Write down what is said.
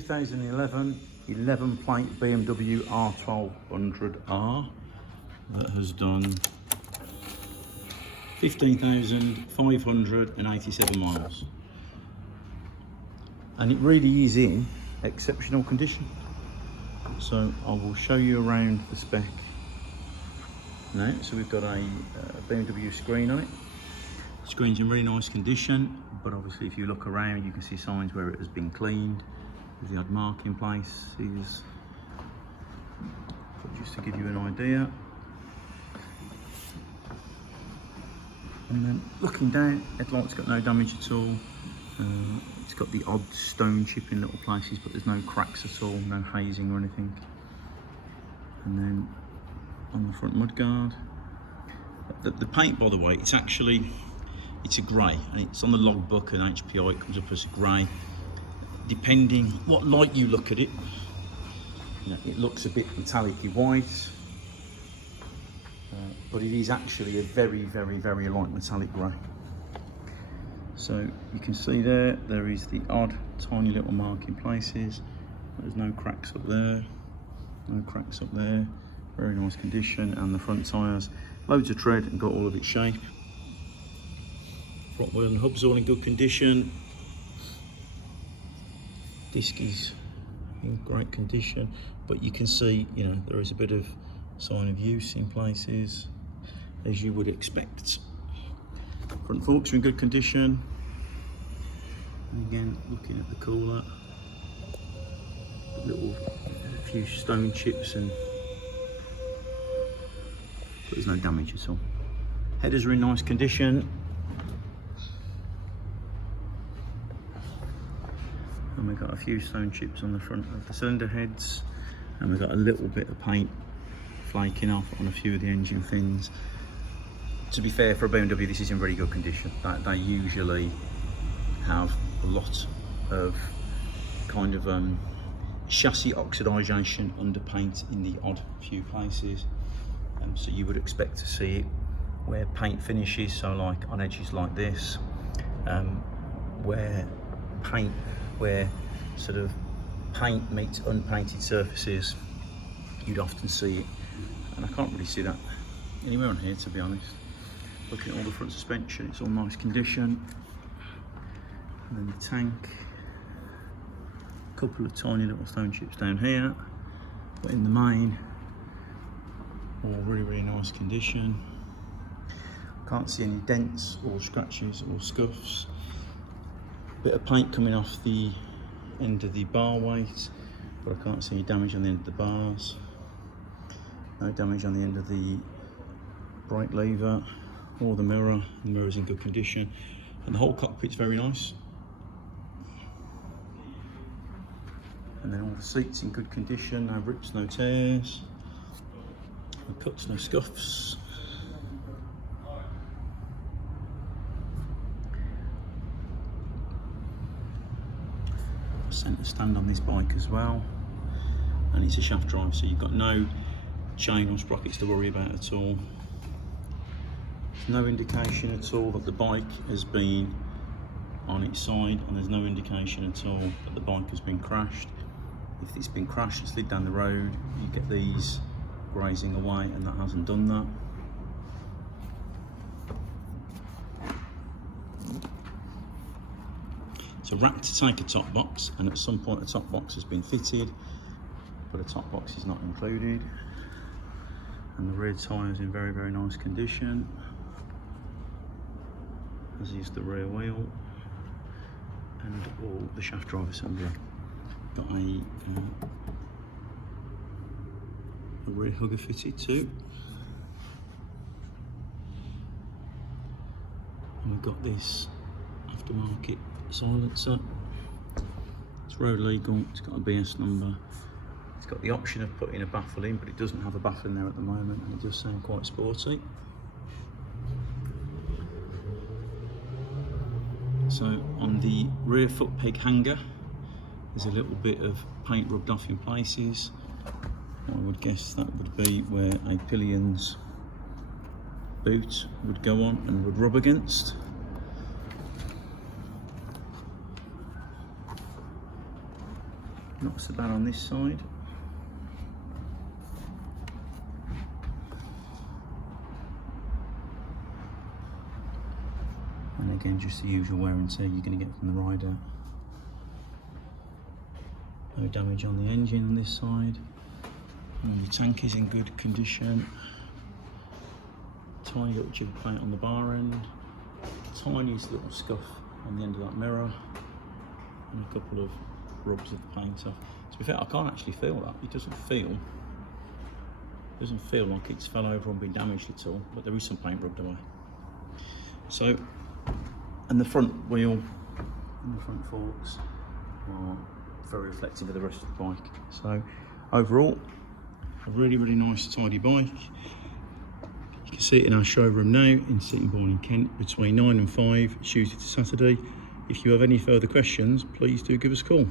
2011 11 plate BMW R1200R that has done 15,587 miles, and it really is in exceptional condition. So I will show you around the spec now. So we've got a BMW screen on it. The screen's in really nice condition, but obviously if you look around you can see signs where it has been cleaned. There's the odd marking places, but just to give you an idea. And then looking down, headlight's got no damage at all. It's got the odd stone chip in little places, but there's no cracks at all, no hazing or anything. And then on the front mudguard, the paint, by the way, it's a grey, and it's on the logbook and HPI it comes up as a grey. Depending what light you look at it, it looks a bit metallic-y white, but it is actually a very, very, very light metallic grey. So you can see there is the odd tiny little marking places. There's no cracks up there, no cracks up there. Very nice condition. And the front tyres, loads of tread and got all of its shape. Front wheel and hubs all in good condition. Disc is in great condition, but you can see, there is a bit of sign of use in places, as you would expect. Front forks are in good condition. And again, looking at the cooler, a few stone chips, but there's no damage at all. Headers are in nice condition. And we've got a few stone chips on the front of the cylinder heads, and we've got a little bit of paint flaking off on a few of the engine fins. To be fair, for a BMW, this is in very good condition. They usually have a lot of kind of chassis oxidation under paint in the odd few places. So you would expect to see it where paint finishes, so like on edges like this, where sort of paint meets unpainted surfaces, you'd often see it. And I can't really see that anywhere on here, to be honest. Looking at all the front suspension, it's all nice condition. And then the tank, a couple of tiny little stone chips down here, but in the main, all really, really nice condition. Can't see any dents or scratches or scuffs. Bit of paint coming off the end of the bar weight, but I can't see any damage on the end of the bars. No damage on the end of the brake lever or the mirror. The mirror's in good condition, and the whole cockpit's very nice. And then all the seats in good condition, no rips, no tears, no cuts, no scuffs. Centre stand on this bike as well, and it's a shaft drive, so you've got no chain or sprockets to worry about at all. There's no indication at all that the bike has been on its side, and there's no indication at all that the bike has been crashed. If it's been crashed and slid down the road, you get these grazing away, and that hasn't done that. It's a rack to take a top box, and at some point a top box has been fitted, but a top box is not included. And the rear tyre is in very, very nice condition, as is the rear wheel and all the shaft drive assembly. Got a rear hugger fitted too. And we've got this aftermarket silencer. It's road legal, it's got a BS number. It's got the option of putting a baffle in, but it doesn't have a baffle in there at the moment, and it does sound quite sporty. So on the rear foot peg hanger, there's a little bit of paint rubbed off in places. I would guess that would be where a pillion's boot would go on and would rub against. Not so bad on this side. And again, just the usual wear and tear you're going to get from the rider. No damage on the engine on this side. And the tank is in good condition. Tiny little chip paint on the bar end. Tiniest little scuff on the end of that mirror. And a couple of rubs of the paint off. To be fair, I can't actually feel that. It doesn't feel like it's fell over and been damaged at all, but there is some paint rubbed away. So, and the front wheel and the front forks are very reflective of the rest of the bike. So overall, a really nice tidy bike. You can see it in our showroom now in Sittingbourne in Kent between 9 and 5 Tuesday to Saturday. If you have any further questions, please do give us a call.